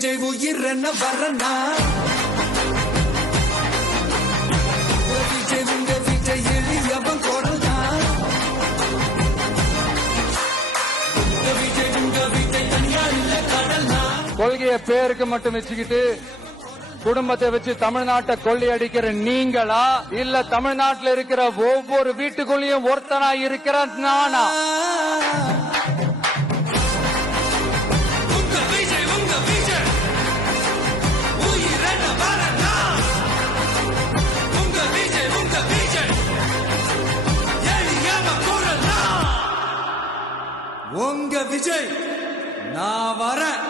விஜய் உயிர் என்ன வரனா விஜய் உங்க விஜய் எளியவன் குரல் தான் விஜய் உங்க விஜய் தனியார் இல்ல கடல் தான். கொள்கையை பேருக்கு மட்டும் வச்சுக்கிட்டு குடும்பத்தை வச்சு தமிழ்நாட்டை கொள்ளையடிக்கிற நீங்களா இல்ல தமிழ்நாட்டில் இருக்கிற ஒவ்வொரு வீட்டுக்குள்ளேயும் ஒருத்தனா இருக்கிற நானா? உங்க விஜய் நான் வரேன்.